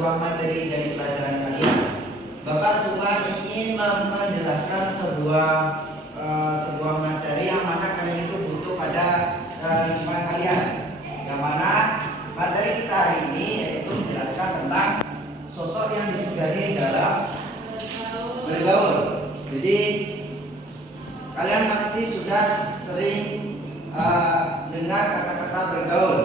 sebuah materi dari pelajaran kalian. Bapak cuma ingin menjelaskan sebuah materi yang mana kalian itu butuh pada lingkungan kalian. Yang mana materi kita hari ini yaitu menjelaskan tentang sosok yang disegani dalam bergaul. Jadi kalian pasti sudah sering dengar kata-kata bergaul.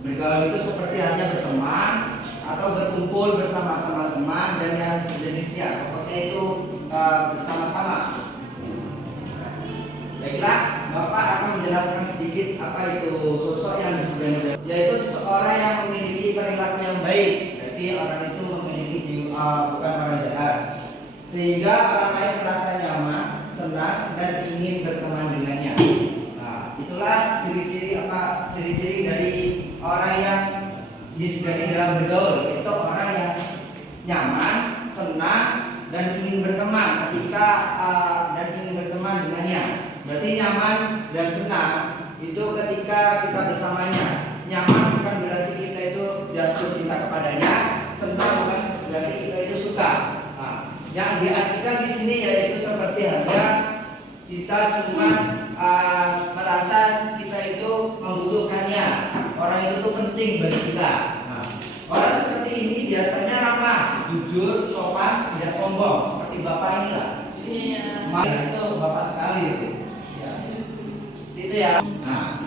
Bergaul itu seperti hanya berteman atau berkumpul bersama teman-teman dan yang sejenisnya. Pokoknya itu bersama-sama. Baiklah, Bapak akan menjelaskan sedikit apa itu sosok yang disegani, yaitu seseorang yang memiliki perilaku yang baik. Berarti orang itu memiliki jiwa, bukan orang jahat, sehingga orang lain merasa nyaman, senang dan ingin berteman dengannya. Nah, itulah ciri-ciri dari orang yang disegani dalam bergaul, yaitu orang yang nyaman, senang dan ingin berteman dengannya. Berarti nyaman dan senang itu ketika kita bersamanya. Nyaman bukan berarti kita itu jatuh cinta kepadanya, senang bukan berarti kita itu suka. Nah, yang diartikan di sini yaitu seperti halnya kita cuma merasa kita itu membutuhkannya. Orang itu tuh penting bagi kita. Nah, orang seperti ini biasanya ramah, jujur, sopan, tidak sombong. Seperti bapak inilah. Iya. Nah, itu bapak sekali itu. Ya. Itu ya. Nah,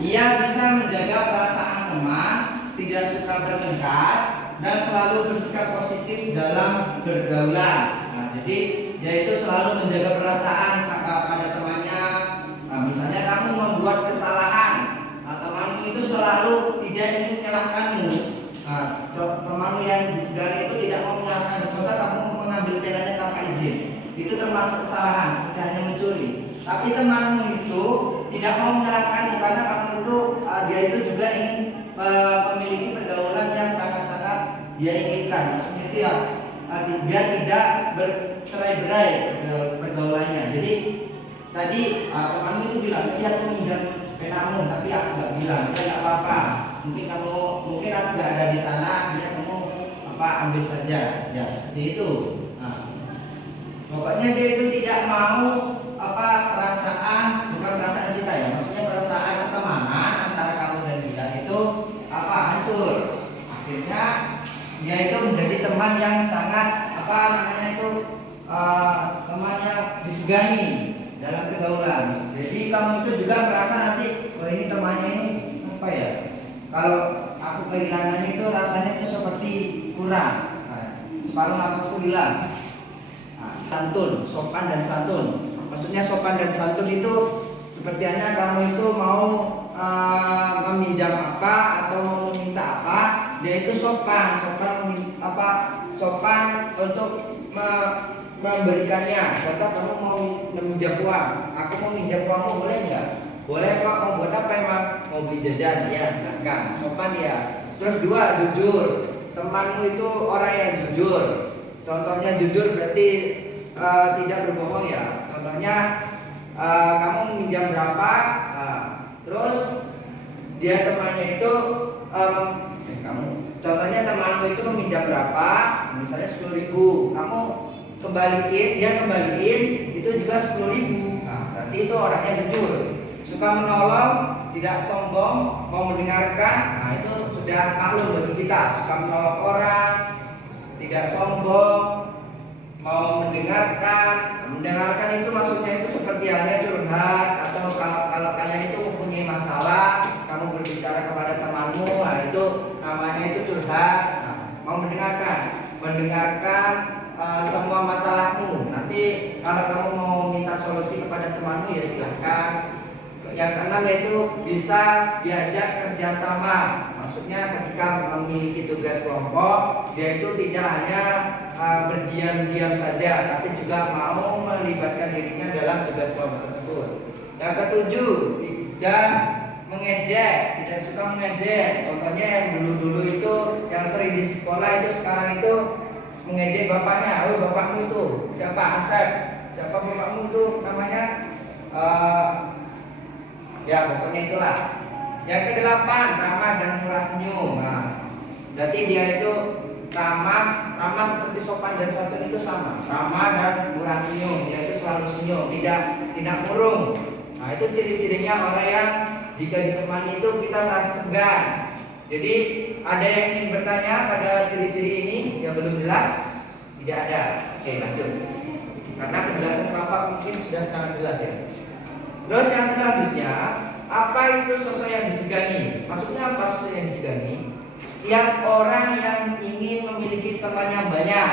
ia bisa menjaga perasaan teman, tidak suka bertengkar, dan selalu bersikap positif dalam bergaulan. Nah, jadi dia itu selalu menjaga perasaan pada temannya. Nah, misalnya kamu membuat kesalahan, temanmu itu selalu tidak ingin menyalahkanmu. Nah, temanmu yang disegani itu tidak mau menyalahkanmu. Contoh kamu mengambil pedanya tanpa izin, itu termasuk kesalahan, seperti hanya mencuri. Tapi temanmu itu tidak mau menyalahkanmu karena kamu itu dia itu juga ingin memiliki pergaulan yang sangat-sangat dia inginkan. Maksudnya itu ya biar tidak bercerai-berai pergaulannya. Jadi tadi temanmu itu bilang, iya aku minjam penamu, tapi aku nggak bilang, ya nggak apa-apa. Mungkin aku nggak ada di sana, dia kamu ambil saja, ya seperti itu. Nah, pokoknya dia itu tidak mau bukan perasaan cinta ya, maksudnya perasaan pertemanan antara kamu dan dia itu hancur. Akhirnya dia itu menjadi teman yang sangat teman yang disegani dalam pergaulan. Jadi kamu itu juga merasa nanti, oh ini temannya ini kalau aku kehilangannya itu rasanya itu seperti kurang. Separuh nafasku hilang. Santun, sopan dan santun. Maksudnya sopan dan santun itu seperti hanya kamu itu mau meminjam apa atau mau meminta apa, dia itu sopan untuk memberikannya. Contoh kamu mau meminjam uang, aku mau minjam uangmu, boleh nggak? Boleh kok. Mau buat apa emang? Mau beli jajan? Ya silakan. Sopan ya. Terus dua, jujur. Temanmu itu orang yang jujur. Contohnya jujur berarti tidak berbohong ya. Contohnya kamu minjam berapa? Terus dia temannya itu contohnya temanmu itu meminjam berapa? Misalnya 10.000. Kamu dia kembaliin itu juga 10.000. Nah, berarti itu orangnya jujur, suka menolong, tidak sombong, mau mendengarkan. Nah, itu sudah maklum bagi kita. Suka menolong orang, tidak sombong, mau mendengarkan. Mendengarkan itu maksudnya itu seperti halnya curhat, atau kalau kalian itu mempunyai masalah, kamu berbicara kepada temanmu, nah itu namanya itu curhat. Nah, mau mendengarkan semua masalahmu. Nanti kalau kamu mau minta solusi kepada temanmu ya silahkan. Yang keenam yaitu bisa diajak kerjasama. Maksudnya ketika memiliki tugas kelompok, dia itu tidak hanya berdiam-diam saja, tapi juga mau melibatkan dirinya dalam tugas kelompok tersebut. Yang ketujuh, tidak suka mengejek. Contohnya yang dulu-dulu itu yang sering di sekolah itu sekarang itu mengejek bapaknya. Oh, bapakmu itu siapa? Asep. Siapa bapakmu itu namanya? Ya pokoknya itulah. Yang kedelapan, ramah dan murah senyum. Nah, Berarti dia itu ramah seperti sopan dan santun itu sama. Ramah dan murah senyum, dia itu selalu senyum, tidak murung. Nah, itu ciri-cirinya orang yang jika ditemani itu kita merasa segan. Jadi ada yang ingin bertanya pada ciri-ciri ini yang belum jelas? Tidak ada. Oke, lanjut. Karena penjelasan Bapak mungkin sudah sangat jelas ya. Terus yang selanjutnya, apa itu sosok yang disegani? Maksudnya apa sosok yang disegani? Setiap orang yang ingin memiliki teman yang banyak.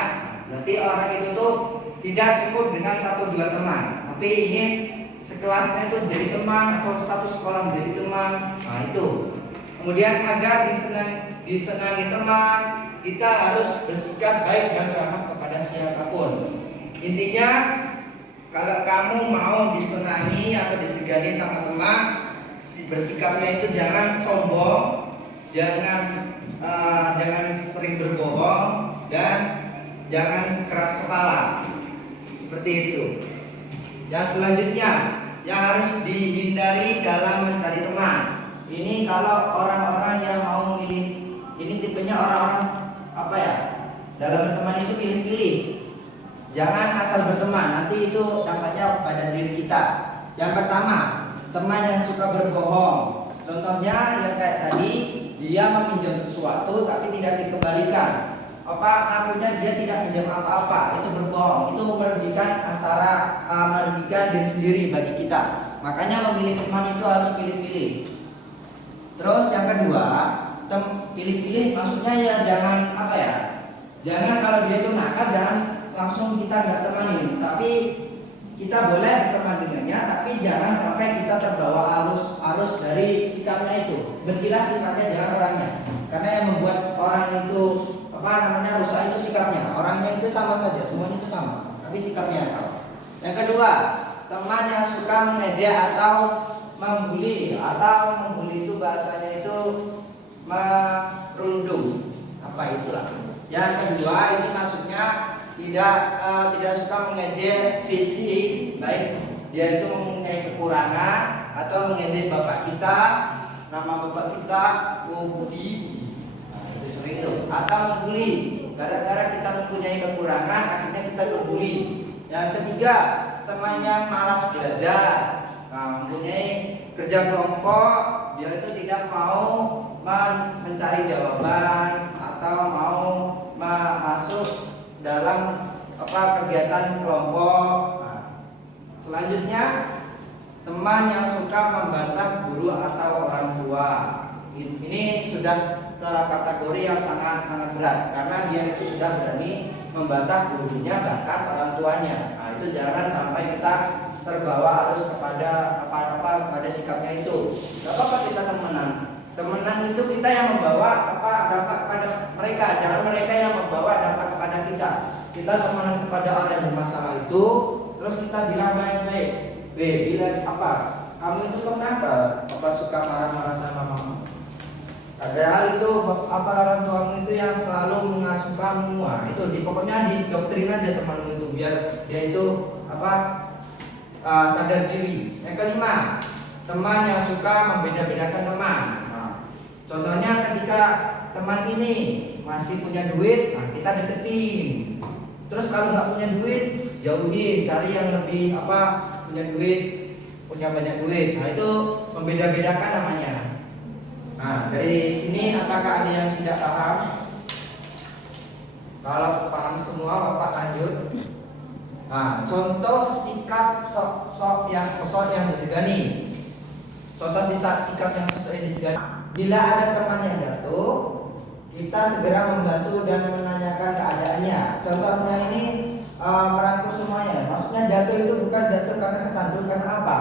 Berarti orang itu tuh tidak cukup dengan 1-2 teman, tapi ingin sekelasnya itu jadi teman atau satu sekolah menjadi teman. Nah, itu. Kemudian agar disenangi teman, kita harus bersikap baik dan ramah kepada siapapun. Intinya, kalau kamu mau disenangi atau disegani sama teman, bersikapnya itu jangan sombong, jangan sering berbohong, dan jangan keras kepala. Seperti itu. Yang selanjutnya yang harus dihindari dalam mencari teman. Ini kalau orang-orang yang mau memilih, ini tipenya orang-orang apa ya? Dalam berteman itu pilih-pilih. Jangan asal berteman, nanti itu dampaknya pada diri kita. Yang pertama, teman yang suka berbohong. Contohnya yang kayak tadi, dia meminjam sesuatu tapi tidak dikembalikan. Akhirnya dia tidak pinjam apa-apa, itu berbohong. Itu merugikan diri sendiri bagi kita. Makanya memilih teman itu harus pilih-pilih. Terus yang kedua, pilih-pilih maksudnya ya jangan jangan kalau dia itu nakal jangan langsung kita nggak temani, tapi kita boleh berteman dengannya, tapi jangan sampai kita terbawa arus dari sikapnya itu. Bencilah sifatnya, jangan orangnya. Karena yang membuat orang itu rusak itu sikapnya. Orangnya itu sama saja, semuanya itu sama, tapi sikapnya salah. Yang kedua, teman yang suka mengejek atau membuli. Itu bahasanya itu merundung. Itulah. Yang kedua ini maksudnya tidak suka mengejek fisik, baik dia itu mempunyai kekurangan atau mengejek bapak kita, nama bapak kita, Budi. Itu sering itu. Atau membuli, gara-gara kita mempunyai kekurangan, akhirnya kita terbuli. Yang ketiga, teman yang malas belajar, mempunyai kerja kelompok, dia itu tidak mau mencari jawaban atau mau masuk dalam kegiatan kelompok. Selanjutnya, teman yang suka membantah guru atau orang tua. Ini sudah kategori yang sangat berat karena dia itu sudah berani membantah gurunya bahkan orang tuanya. Itu jangan sampai kita terbawa arus kepada sikapnya itu. Gak apa-apa kita temenan itu kita yang membawa dampak kepada mereka, jangan mereka yang membawa dampak kepada kita. Kita temenan kepada orang yang bermasalah itu, terus kita bilang baik-baik. Bilang kamu itu kenapa suka marah-marah sama mama? Padahal itu orang tuamu itu yang selalu mengasuh kamu. Pokoknya didoktrin aja temanmu itu biar dia itu sadar diri. Yang kelima, teman yang suka membeda-bedakan teman. Contohnya ketika teman ini masih punya duit, kita deketin. Terus kalau nggak punya duit, jauhin, cari yang lebih punya duit, punya banyak duit. Itu membeda-bedakan namanya. Dari sini apakah ada yang tidak paham? Kalau paham semua, Bapak lanjut. Contoh sikap sosok yang disegani. Contoh sikap yang sosok yang disegani. Bila ada teman yang jatuh, kita segera membantu dan menanyakan keadaannya. Contohnya ini merangkul semuanya. Maksudnya jatuh itu bukan jatuh karena kesandung, karena apa?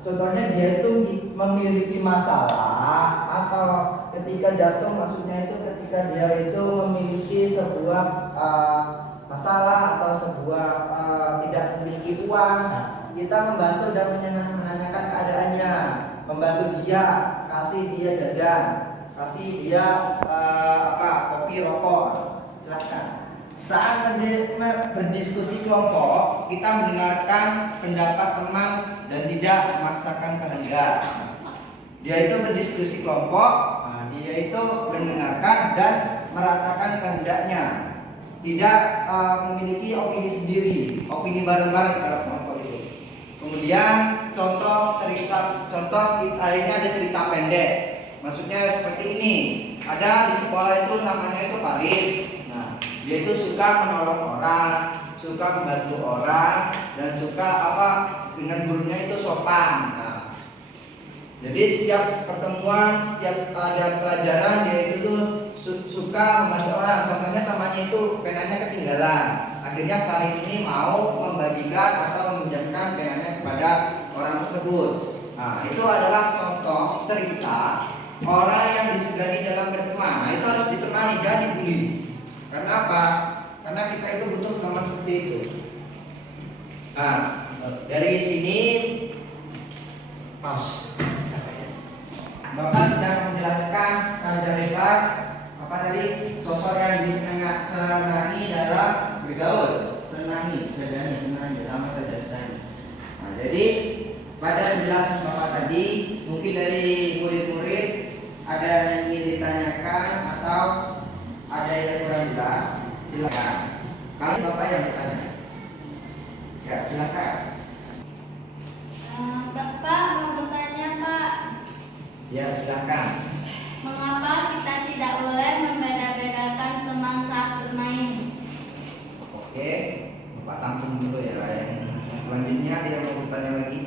Contohnya dia itu memiliki masalah, atau ketika jatuh maksudnya itu ketika dia itu memiliki sebuah masalah atau sebuah tidak memiliki uang. Kita membantu dan menanyakan keadaannya, membantu dia, kasih dia jajan, kasih dia kopi, rokok, silakan. Saat berdiskusi kelompok, kita mendengarkan pendapat teman dan tidak memaksakan kehendak. Dia itu berdiskusi kelompok, dia itu mendengarkan dan merasakan kehendaknya, tidak memiliki opini sendiri, opini bareng-bareng dalam kelompok itu. Kemudian contoh ini ada cerita pendek. Maksudnya seperti ini. Ada di sekolah itu namanya itu Farid. Nah, dia itu suka menolong orang, suka membantu orang, dan suka dengan gurunya itu sopan. Nah, jadi setiap pertemuan, setiap ada pelajaran dia itu tuh suka membantu orang. Contohnya temannya itu penanya ketinggalan. Akhirnya Farid ini mau membagikan atau meminjamkan penanya kepada orang tersebut. Nah, itu adalah contoh cerita orang yang disegani dalam berteman. Nah, itu harus ditemani, jangan dibully. Karena apa? Karena kita itu butuh teman seperti itu. Nah, dari sini pause. Bapak sedang menjelaskan panjang lebar sosok yang disenangi dalam bergaul. Senangi sama saja senangi. Nah, jadi pada penjelasan Bapak tadi, mungkin dari murid-murid ada yang ingin ditanyakan atau ada yang kurang jelas, silakan. Kalau Bapak yang bertanya, ya silakan. Bapak mau bertanya, Pak. Ya silakan. Mengapa kita tidak boleh membeda-bedakan teman saat bermain? Oke, Bapak tampung dulu ya. Yang selanjutnya tidak mau bertanya lagi.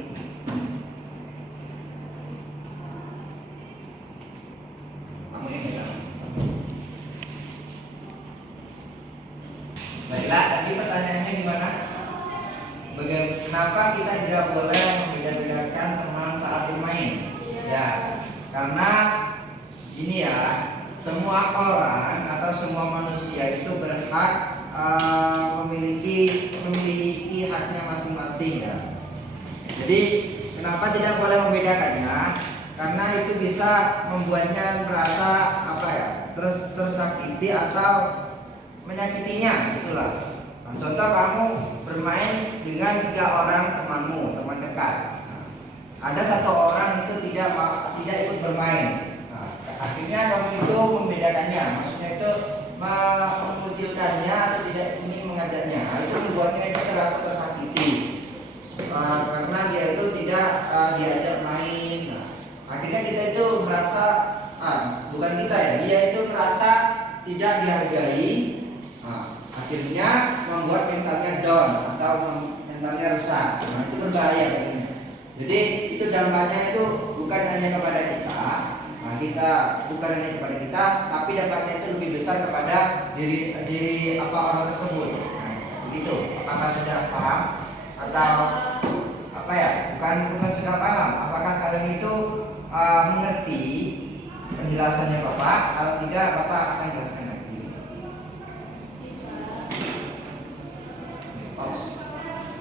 Kamu ini kan? Baiklah, tadi pertanyaannya gimana? Kenapa kita tidak boleh membeda-bedakan teman saat bermain? Ya, karena ini ya, semua orang atau semua manusia itu berhak memiliki haknya masing-masing ya. Jadi kenapa tidak boleh membedakannya? Karena itu bisa membuatnya merasa tersakiti atau menyakitinya, itulah. Nah, contoh kamu bermain dengan 3 orang temanmu, teman dekat. Nah, ada 1 orang itu tidak ikut bermain. Nah, akhirnya kamu itu membedakannya, maksudnya itu mengucilkannya atau tidak ingin mengajaknya. Nah, itu membuatnya itu terasa tersakiti karena dia itu tidak diajak main. Nah, akhirnya kita itu merasa bukan kita ya, dia itu merasa tidak dihargai. Nah, akhirnya membuat mentalnya down atau mentalnya rusak. Nah, itu berbahaya begini. Jadi itu dampaknya itu bukan hanya kepada kita. Nah, bukan hanya kepada kita, tapi dampaknya itu lebih besar kepada diri orang tersebut. Nah, begitu. Apakah sudah paham atau bukan sudah paham? Apakah kalian itu mengerti penjelasannya Bapak? Kalau tidak, Bapak akan jelaskan lagi.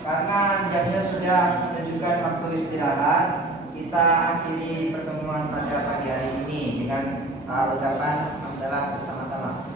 Karena jamnya sudah menunjukkan waktu istirahat, kita akhiri pertemuan pada pagi hari ini dengan ucapan hamdalah bersama-sama.